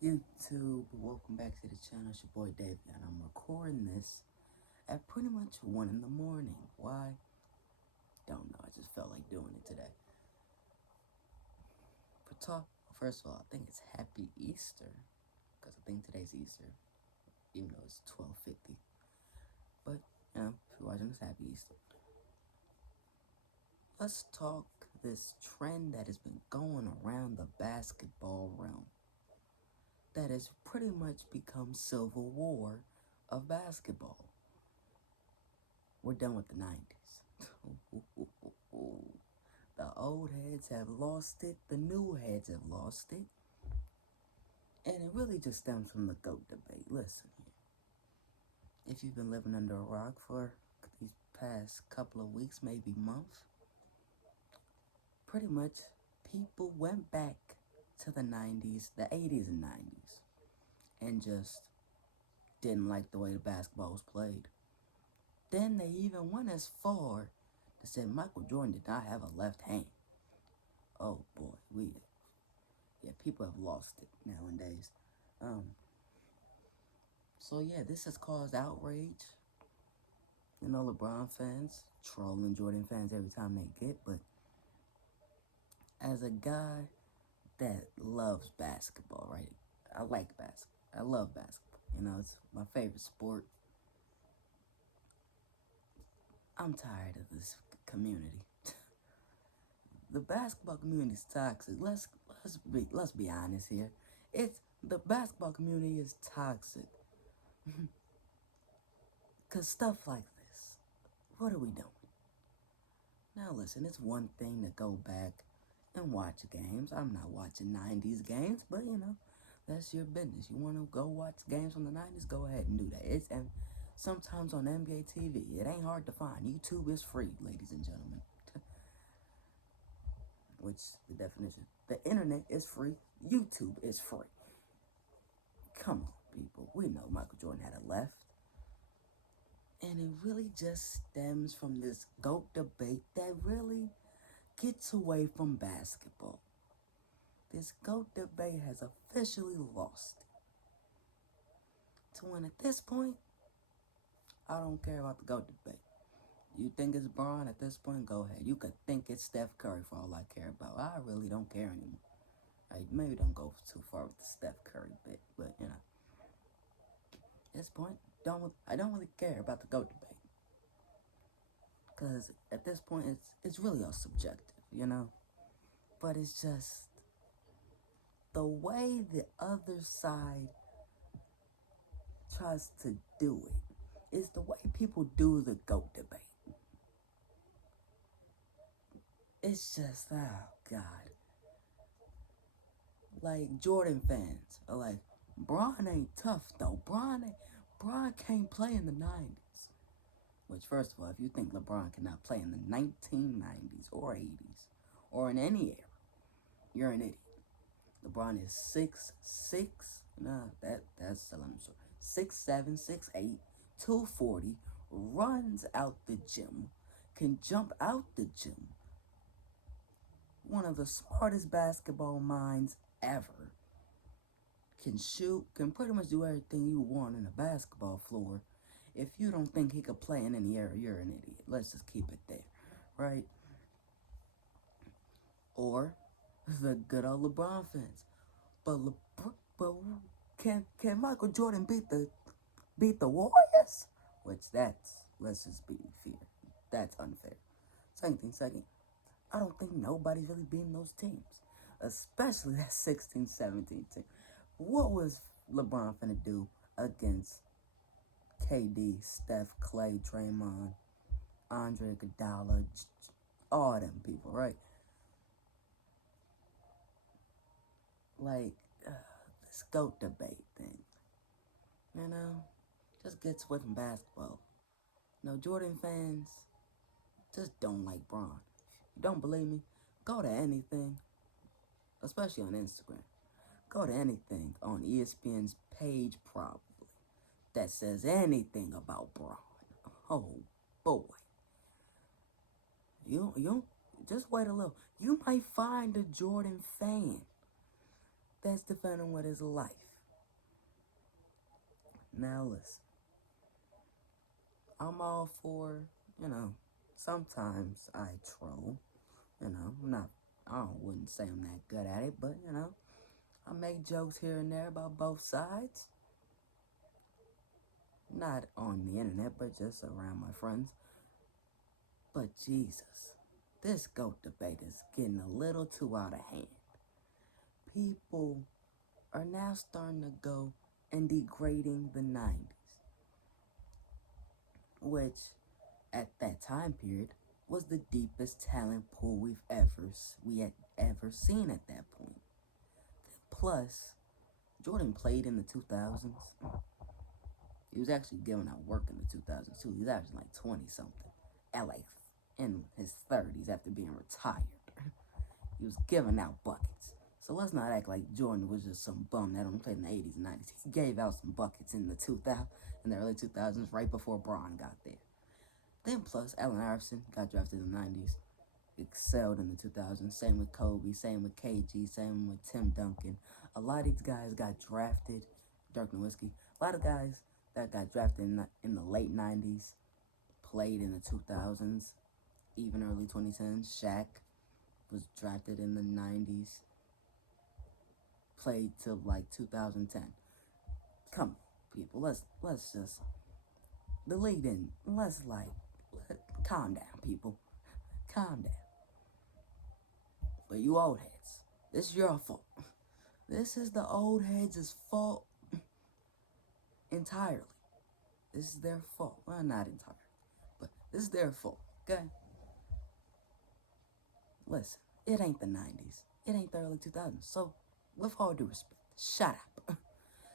YouTube, welcome back to the channel. It's your boy Davey, and I'm recording this at pretty much 1 in the morning. Why? Don't know. I just felt like doing it today. First of all, I think it's Happy Easter, because I think today's Easter, even though it's 12:50. But if you're watching this, Happy Easter. Let's talk this trend that has been going around the basketball realm, that has pretty much become civil war of basketball. We're done with the 90s. The old heads have lost it. The new heads have lost it. And it really just stems from the GOAT debate. Listen here. If you've been living under a rock for these past couple of weeks, maybe months, pretty much people went back to the 90s, the 80s and 90s, and just didn't like the way the basketball was played. Then they even went as far to say Michael Jordan did not have a left hand. Oh boy, people have lost it nowadays. So yeah, this has caused outrage. LeBron fans trolling Jordan fans every time they get, but as a guy that loves basketball, right? I like basketball. I love basketball. It's my favorite sport. I'm tired of this community. The basketball community is toxic. Let's be honest here. The basketball community is toxic. Cause stuff like this, what are we doing? Now listen, it's one thing to go back and watch games. I'm not watching 90s games, but that's your business. You want to go watch games from the 90s, go ahead and do that. And sometimes on NBA TV, it ain't hard to find. YouTube is free, ladies and gentlemen. Which the definition. The internet is free. YouTube is free. Come on, people. We know Michael Jordan had a left. And it really just stems from this GOAT debate that really gets away from basketball. This GOAT debate has officially lost it. To when at this point, I don't care about the GOAT debate. You think it's Bron at this point? Go ahead. You could think it's Steph Curry for all I care about. I really don't care anymore. Maybe don't go too far with the Steph Curry bit, but at this point, I don't really care about the GOAT debate. Because at this point, it's really all subjective, But it's just the way the other side tries to do it is the way people do the GOAT debate. It's just, oh God. Like Jordan fans are like, Bron ain't tough though. Bron can't play in the 90s. Which, first of all, if you think LeBron cannot play in the 1990s or 80s or in any era, you're an idiot. LeBron is 6'6". That's still I'm sure. 6'7", 6'8", 240, runs out the gym, can jump out the gym. One of the smartest basketball minds ever. Can shoot, can pretty much do everything you want on a basketball floor. If you don't think he could play in any area, you're an idiot. Let's just keep it there, right? Or the good old LeBron fans. But can Michael Jordan beat the Warriors? Which let's just be fair. That's unfair. Second, I don't think nobody's really beating those teams. Especially that 16-17 team. What was LeBron finna do against KD, Steph, Clay, Draymond, Andre Iguodala, all them people, right? Like, this GOAT debate thing, just gets away from basketball. Jordan fans just don't like Bron. If you don't believe me, go to anything, especially on Instagram. Go to anything on ESPN's page, probably, that says anything about Bron. Oh boy. You, just wait a little. You might find a Jordan fan. that's defending with his life. Now listen, I'm all for, sometimes I troll, wouldn't say I'm that good at it, but, I make jokes here and there about both sides. Not on the internet, but just around my friends. But Jesus, this GOAT debate is getting a little too out of hand. People are now starting to go and degrading the 90s, which at that time period was the deepest talent pool we had ever seen at that point. Plus, Jordan played in the 2000s. He was actually giving out work in the 2002. He was averaging like 20 something at like in his 30s after being retired. He was giving out buckets. So let's not act like Jordan was just some bum that only played in the 80s and 90s. He gave out some buckets in the early 2000s, right before Bron got there. Then plus, Allen Iverson got drafted in the 90s, excelled in the 2000s. Same with Kobe, same with KG, same with Tim Duncan. A lot of these guys got drafted. Dirk Nowitzki. A lot of guys that got drafted in the late 90s played in the 2000s, even early 2010s. Shaq was drafted in the 90s, played till like 2010. Come on, people, let's just the league didn't. Calm down, people, calm down. But you old heads, this is your fault. This is the old heads' fault entirely. This is their fault. Well, not entirely, but this is their fault. Okay. Listen, it ain't the 90s. It ain't the early 2000s. So, with all due respect, shut up.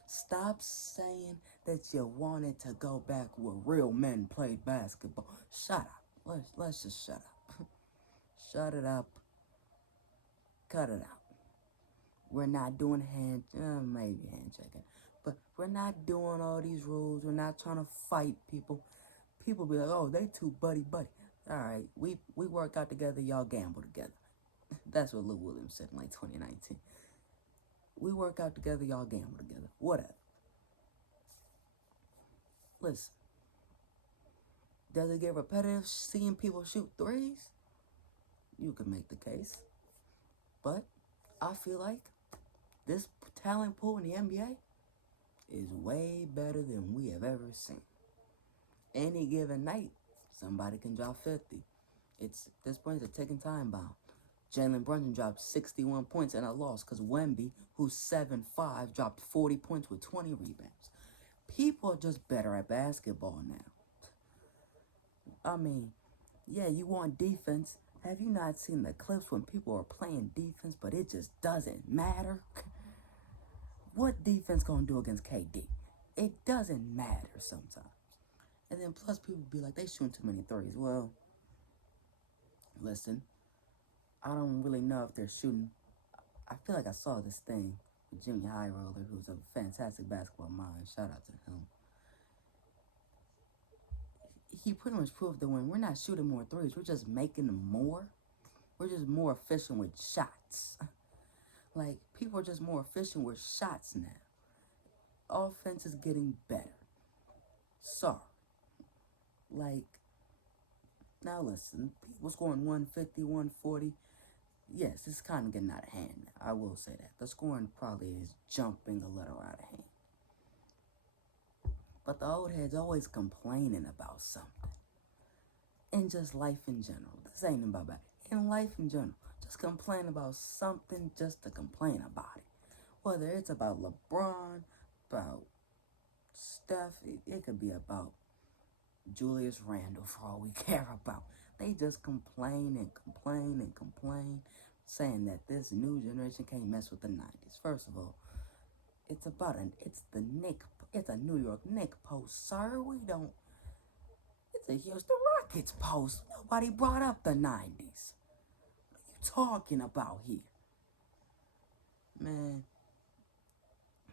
Stop saying that you wanted to go back where real men played basketball. Shut up. Let's just shut up. Shut it up. Cut it out. We're not doing maybe hand checking. But we're not doing all these rules. We're not trying to fight people. People be like, oh, they too buddy. All right, we work out together, y'all gamble together. That's what Lou Williams said in like 2019. We work out together, y'all gamble together. Whatever. Listen, does it get repetitive seeing people shoot threes? You can make the case. But I feel like this talent pool in the NBA is way better than we have ever seen. Any given night, somebody can drop 50. It's this point, it's a ticking time bomb. Jalen Brunson dropped 61 points and a loss because Wemby, who's 7'5", dropped 40 points with 20 rebounds. People are just better at basketball now. I mean, yeah, you want defense. Have you not seen the clips when people are playing defense, but it just doesn't matter? What defense gonna do against KD? It doesn't matter sometimes. And then plus people be like, they shooting too many threes. Well, listen, I don't really know if they're shooting. I feel like I saw this thing with Jimmy High Roller, who's a fantastic basketball mind. Shout out to him. He pretty much proved that when we're not shooting more threes, we're just making them more. We're just more efficient with shots. Like, people are just more efficient with shots now. Offense is getting better. Sorry. Like, now listen, people scoring 150, 140. Yes, it's kind of getting out of hand now. I will say that. The scoring probably is jumping a little out of hand. But the old heads always complaining about something. In just life in general. This ain't about that. In life in general. Just complain about something just to complain about it. Whether it's about LeBron, about Steph, it could be about Julius Randle for all we care about. They just complain and complain and complain, saying that this new generation can't mess with the 90s. First of all, it's a New York Knicks post, sir. It's a Houston Rockets post. Nobody brought up the 90s. What are you talking about here? Man.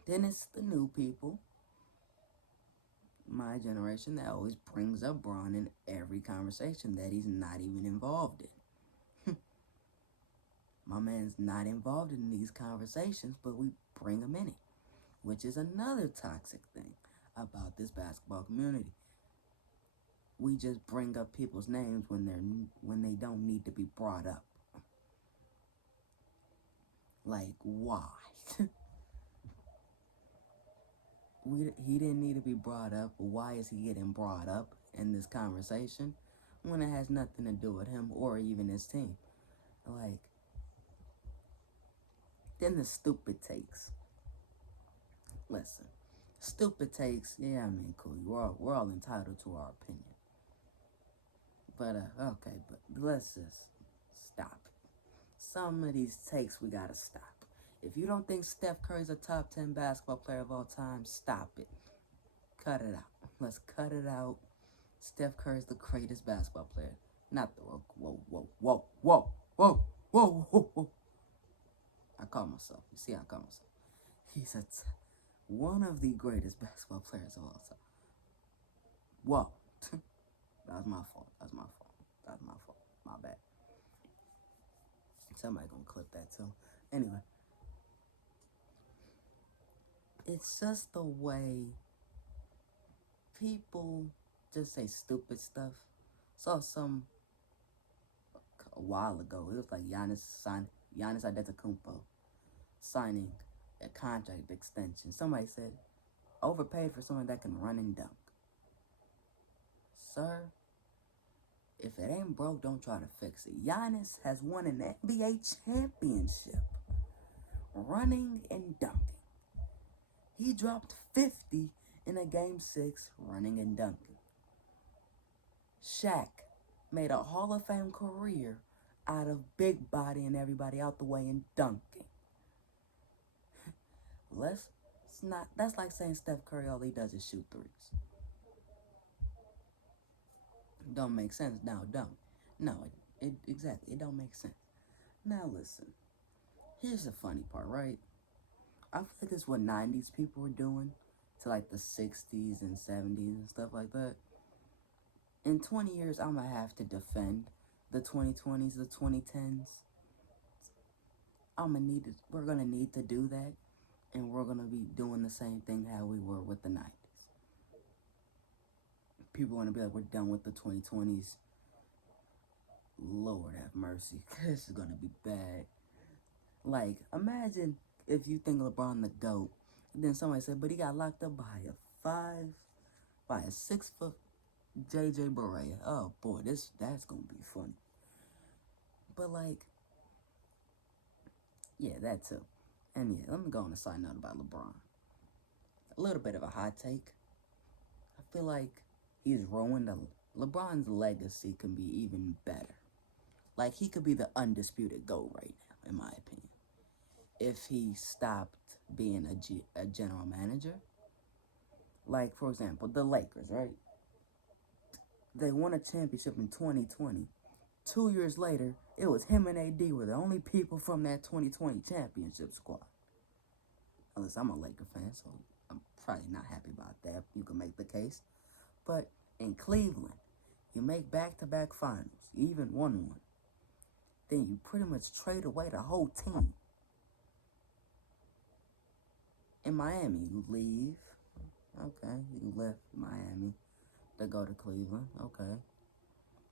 Then it's the new people, my generation, that always brings up Bron in every conversation that he's not even involved in. My man's not involved in these conversations, but we bring him in it, which is another toxic thing about this basketball community. We just bring up people's names when they don't need to be brought up. Like, why? He didn't need to be brought up. Why is he getting brought up in this conversation when it has nothing to do with him or even his team? Like, then the stupid takes. Listen, stupid takes. Yeah, I mean, cool. We're all entitled to our opinion. But okay, but let's just stop it. Some of these takes we gotta stop. If you don't think Steph Curry's a top 10 basketball player of all time, stop it. Cut it out. Let's cut it out. Steph Curry's the greatest basketball player. Not the whoa. I call myself. You see, I call myself. He's one of the greatest basketball players of all time. Whoa. That was my fault. My bad. Somebody gonna clip that too. Anyway. It's just the way people just say stupid stuff. Saw some a while ago. It was like Giannis Antetokounmpo signing a contract extension. Somebody said overpaid for someone that can run and dunk. Sir, if it ain't broke, don't try to fix it. Giannis has won an NBA championship running and dunking. He dropped 50 in a Game 6 running and dunking. Shaq made a Hall of Fame career out of big body and everybody out the way and dunking. That's like saying Steph Curry, all he does is shoot threes. Don't make sense now, don't. No, exactly, it don't make sense. Now listen, here's the funny part, right? I feel like this is what 90s people were doing to like the 60s and 70s and stuff like that. In 20 years, I'm going to have to defend the 2020s, the 2010s. We're going to need to do that. And we're going to be doing the same thing how we were with the 90s. People want to be like, we're done with the 2020s. Lord have mercy. This is going to be bad. Like, imagine if you think LeBron the GOAT, and then somebody said, but he got locked up by a 6-foot JJ Barea. Oh boy, that's gonna be funny. But like, yeah, that too. And yeah, let me go on a side note about LeBron. A little bit of a hot take. I feel like he's ruined LeBron's legacy can be even better. Like, he could be the undisputed GOAT right now, in my opinion. If he stopped being a general manager. Like, for example, the Lakers, right? They won a championship in 2020. 2 years later, it was him and AD were the only people from that 2020 championship squad. At least I'm a Laker fan, so I'm probably not happy about that. You can make the case. But in Cleveland, you make back-to-back finals. You even won one. Then you pretty much trade away the whole team. In Miami, you leave. Okay, you left Miami to go to Cleveland. Okay.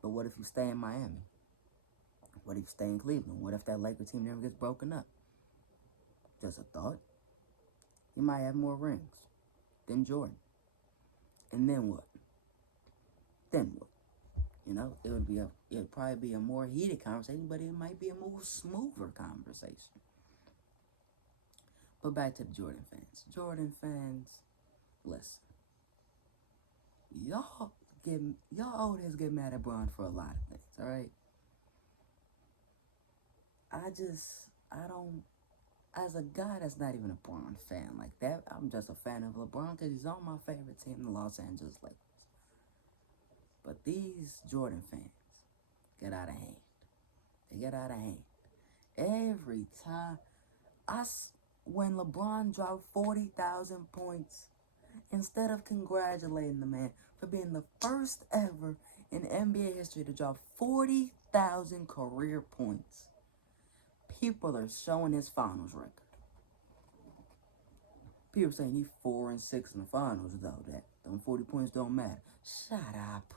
But what if you stay in Miami? What if you stay in Cleveland? What if that Lakers team never gets broken up? Just a thought. You might have more rings than Jordan. And then what? You know, it would probably be a more heated conversation, but it might be a more smoother conversation. But back to the Jordan fans. Jordan fans, listen. Y'all always get mad at Bron for a lot of things, alright? As a guy that's not even a Bron fan like that, I'm just a fan of LeBron because he's on my favorite team, the Los Angeles Lakers. But these Jordan fans get out of hand. They get out of hand. Every time, when LeBron dropped 40,000 points, instead of congratulating the man for being the first ever in NBA history to drop 40,000 career points, People are showing his finals record. People saying he's 4-6 in the finals, though. That them 40 points don't matter. Shut up.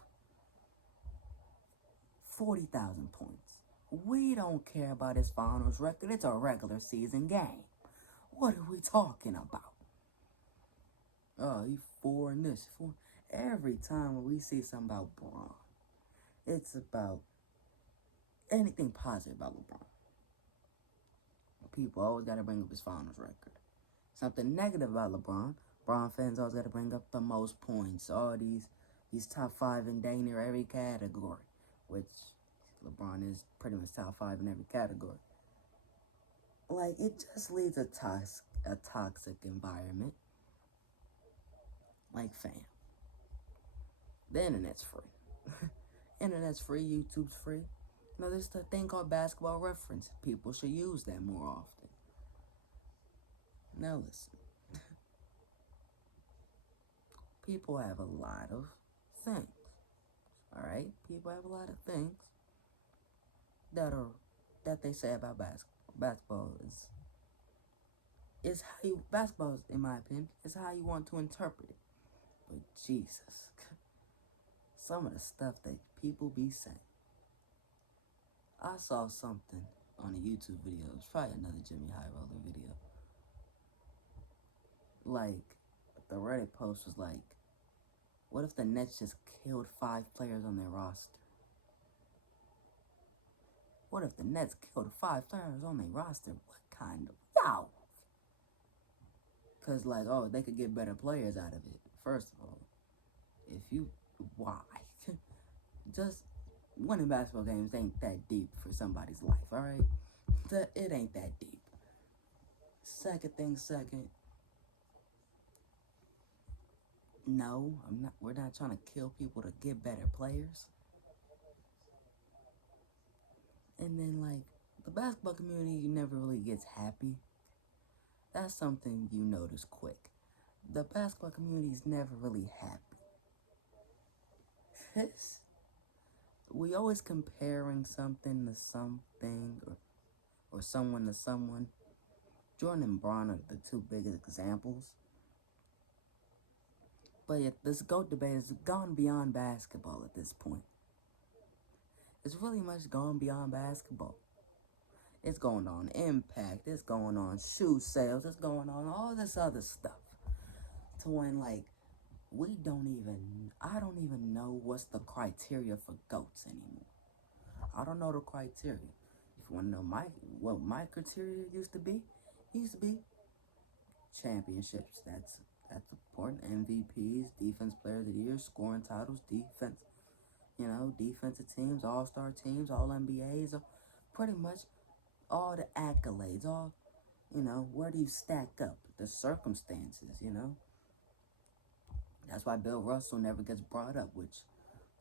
40,000 points. We don't care about his finals record. It's a regular season game. What are we talking about? Oh, he's 4 in this. 4. Every time when we see something about Bron, it's about anything positive about LeBron. People always got to bring up his finals record. Something negative about LeBron. Bron fans always got to bring up the most points. All these top 5 in dang near every category, which LeBron is pretty much top 5 in every category. Like, it just leads a toxic environment. Like, fam. The internet's free. Internet's free. YouTube's free. You know, there's a thing called Basketball Reference. People should use that more often. Now listen. People have a lot of things. Alright? People have a lot of things that they say about basketball. Basketball is how you, basketball, in my opinion, is how you want to interpret it. But Jesus, some of the stuff that people be saying. I saw something on a YouTube video. It's probably another Jimmy High Roller video. Like, the Reddit post was like, what if the Nets just killed 5 players on their roster? What if the Nets killed 5 players on their roster? What kind of... Yo! Because, like, oh, they could get better players out of it. First of all, if you... Why? Just winning basketball games ain't that deep for somebody's life, alright? It ain't that deep. Second, no, we're not trying to kill people to get better players. And then, like, the basketball community never really gets happy. That's something you notice quick. The basketball community is never really happy. We always comparing something to something, or someone to someone. Jordan and Bron are the 2 biggest examples. But yet this GOAT debate has gone beyond basketball at this point. It's really much gone beyond basketball. It's going on impact. It's going on shoe sales. It's going on all this other stuff. To when, like, I don't even know what's the criteria for GOATs anymore. I don't know the criteria. If you want to know what my criteria used to be championships. That's important. MVPs, defense player of the year, scoring titles, defensive teams, all-star teams, all-NBAs, pretty much all the accolades, where do you stack up? The circumstances, That's why Bill Russell never gets brought up, which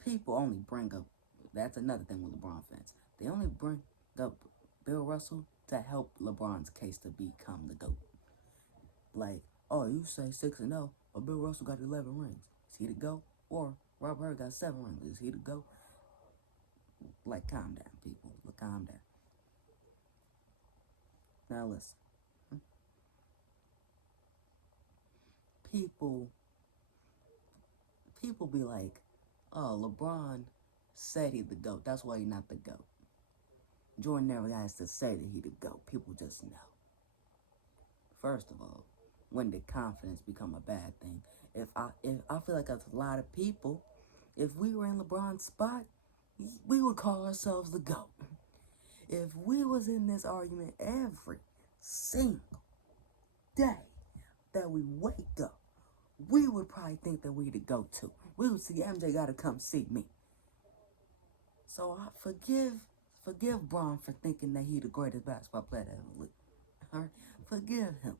people only bring up. That's another thing with LeBron fans. They only bring up Bill Russell to help LeBron's case to become the GOAT. Like, oh, you say 6-0, but Bill Russell got 11 rings. Is he the GOAT? Or Rob Bird got 7 rings. Is he the GOAT? Like, calm down, people. Calm down. Now listen. People be like, oh, LeBron said he the GOAT. That's why he's not the GOAT. Jordan never has to say that he the GOAT. People just know. First of all, when did confidence become a bad thing? If I feel like there's a lot of people, if we were in LeBron's spot, we would call ourselves the GOAT. If we was in this argument every single day that we wake up, we would probably think that we the GOAT too. We would see MJ gotta come see me. So I forgive Bron for thinking that he the greatest basketball player ever lived. Alright? Forgive him.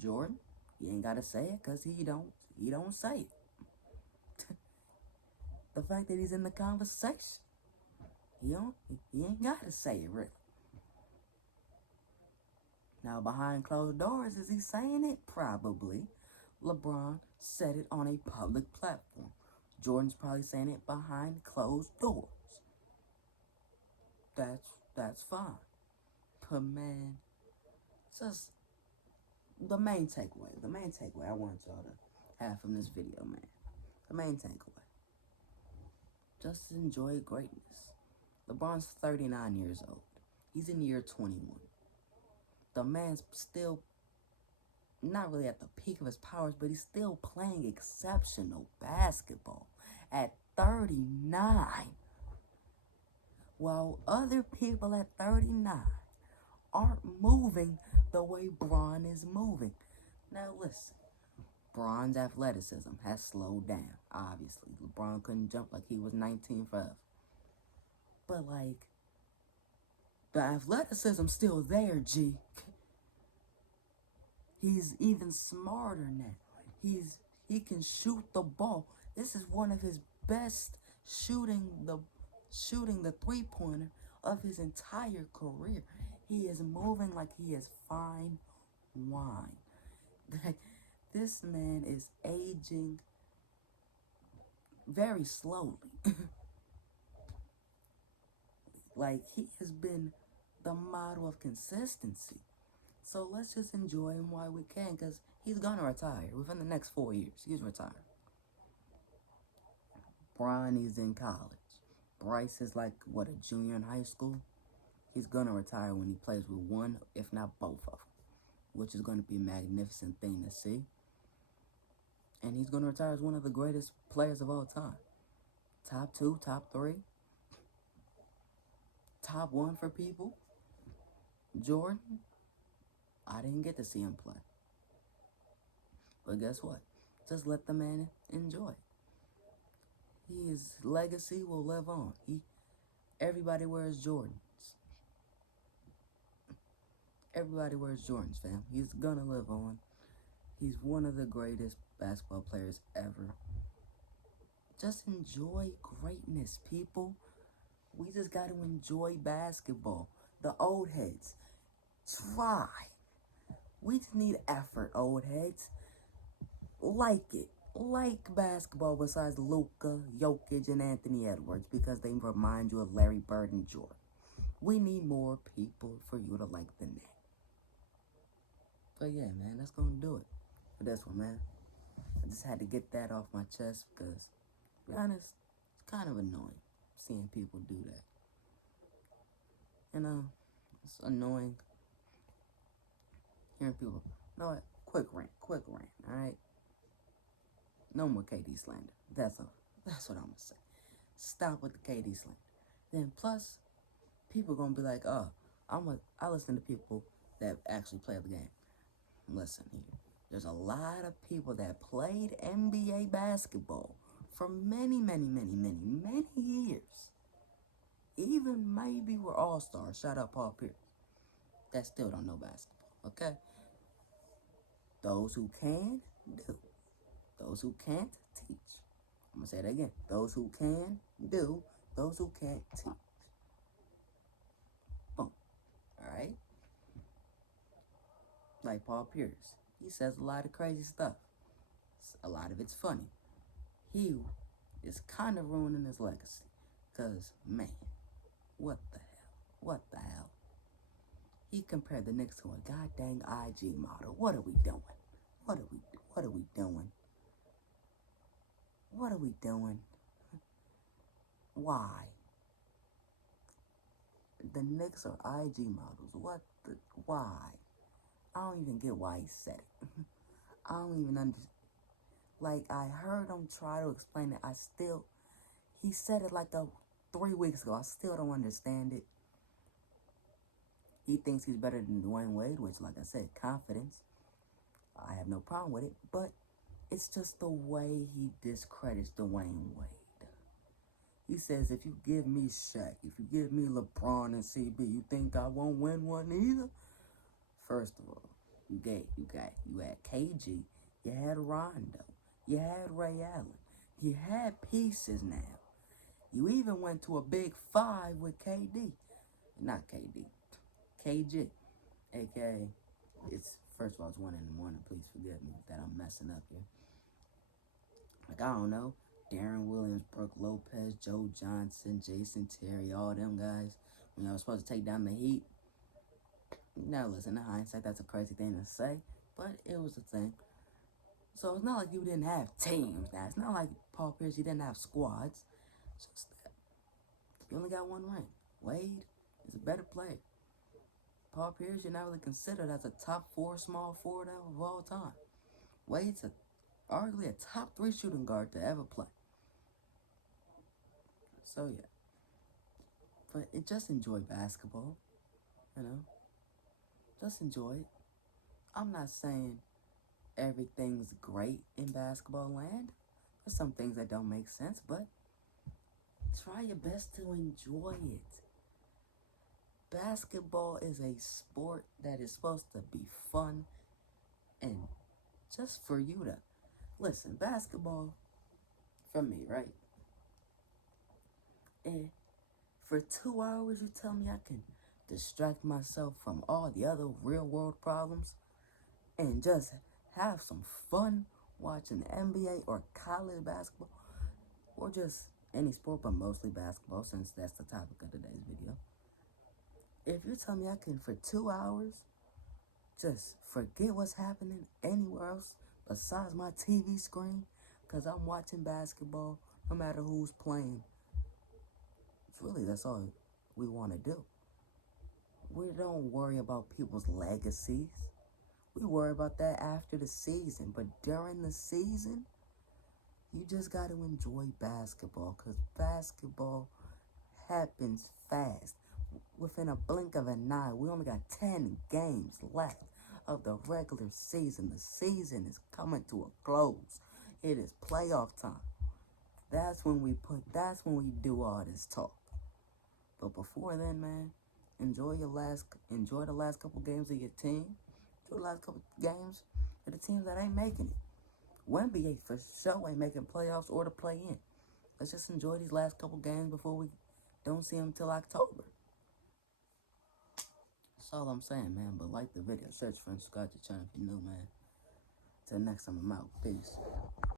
Jordan, you ain't gotta say it because he don't say it. The fact that he's in the conversation, he ain't gotta say it really. Now behind closed doors, is he saying it? Probably. LeBron said it on a public platform. Jordan's probably saying it behind closed doors. That's fine. But man, just the main takeaway I want y'all to have from this video, man. The main takeaway. Just enjoy greatness. LeBron's 39 years old. He's in year 21. The man's still not really at the peak of his powers, but he's still playing exceptional basketball at 39. While other people at 39 aren't moving the way Bron is moving. Now listen, Bron's athleticism has slowed down, obviously. LeBron couldn't jump like he was 19 forever. But like, the athleticism's still there, G. He's even smarter now. He can shoot the ball. This is one of his best shooting the three-pointer of his entire career. He is moving like he is fine wine. This man is aging very slowly. Like, he has been the model of consistency. So let's just enjoy him while we can, because he's gonna retire within the next 4 years. He's retired. Bron is in college. Bryce is like, what, a junior in high school? He's gonna retire when he plays with one, if not both of them, which is gonna be a magnificent thing to see. And he's gonna retire as one of the greatest players of all time. Top 2, top 3, top 1 for people. Jordan, I didn't get to see him play. But guess what? Just let the man enjoy. His legacy will live on. Everybody wears Jordans. Everybody wears Jordans, fam. He's gonna live on. He's one of the greatest basketball players ever. Just enjoy greatness, people. We just got to enjoy basketball. The old heads, try. We just need effort, old heads. Like it. Like basketball besides Luka, Jokic, and Anthony Edwards, because they remind you of Larry Bird and Jordan. We need more people for you to like the net. But yeah, man, that's gonna do it for this one, man. I just had to get that off my chest because, to be honest, it's kind of annoying seeing people do that. You know, it's annoying hearing people. You know what? Quick rant, alright? No more KD slander. That's what I'm gonna say. Stop with the KD slander. Then plus, people gonna be like, oh, I listen to people that actually play the game. Listen here. There's a lot of people that played NBA basketball for many years. Even maybe were all-stars. Shout out Paul Pierce. That still don't know basketball, okay? Those who can, do. Those who can't, teach. I'm gonna say that again. Those who can, do. Those who can't, teach. Boom. Alright? Like Paul Pierce. He says a lot of crazy stuff. A lot of it's funny. He is kind of ruining his legacy. Because, man, what the hell? He compared the Knicks to a goddamn IG model. What are we doing? What are we doing? What are we doing? Why? The Knicks are IG models. Why? I don't even get why he said it. I don't even understand. Like, I heard him try to explain it. He said it like 3 weeks ago. I still don't understand it. He thinks he's better than Dwayne Wade, which, like I said, confidence. I have no problem with it, but it's just the way he discredits Dwayne Wade. He says, if you give me Shaq, if you give me LeBron and CB, you think I won't win one either? First of all, you had KG, you had Rondo, you had Ray Allen, you had pieces now. You even went to a big 5 with KD. Not KD. KG. AKA, first of all, it's 1 in the morning. Please forgive me that I'm messing up here. Like, I don't know. Darren Williams, Brooke Lopez, Joe Johnson, Jason Terry, all them guys. When y'all was supposed to take down the Heat, Now, listen, in hindsight, that's a crazy thing to say, but it was a thing. So it's not like you didn't have teams. Now, it's not like Paul Pierce, you didn't have squads. It's just that you only got one ring. Wade is a better player. Paul Pierce, you're not really considered as a top 4 small forward of all time. Wade's arguably a top 3 shooting guard to ever play. So, yeah. But just enjoy basketball, you know? Just enjoy it. I'm not saying everything's great in basketball land. There's some things that don't make sense, but try your best to enjoy it. Basketball is a sport that is supposed to be fun and just for you to listen. Basketball, for me, right? And for 2 hours, you tell me I can distract myself from all the other real world problems and just have some fun watching NBA or college basketball or just any sport, but mostly basketball, since that's the topic of today's video. If you tell me I can, for 2 hours, just forget what's happening anywhere else besides my TV screen, because I'm watching basketball no matter who's playing, that's all we want to do. We don't worry about people's legacies. We worry about that after the season. But during the season, you just got to enjoy basketball, because basketball happens fast. Within a blink of an eye, we only got 10 games left of the regular season. The season is coming to a close. It is playoff time. That's when we do all this talk. But before then, man, enjoy the last couple games of your team. Enjoy the last couple games of the teams that ain't making it. Wemby for sure ain't making playoffs or to play in. Let's just enjoy these last couple games before we don't see them till October. That's all I'm saying, man. But like the video, search for and subscribe to the channel if you're new, man. Till next time, I'm out. Peace.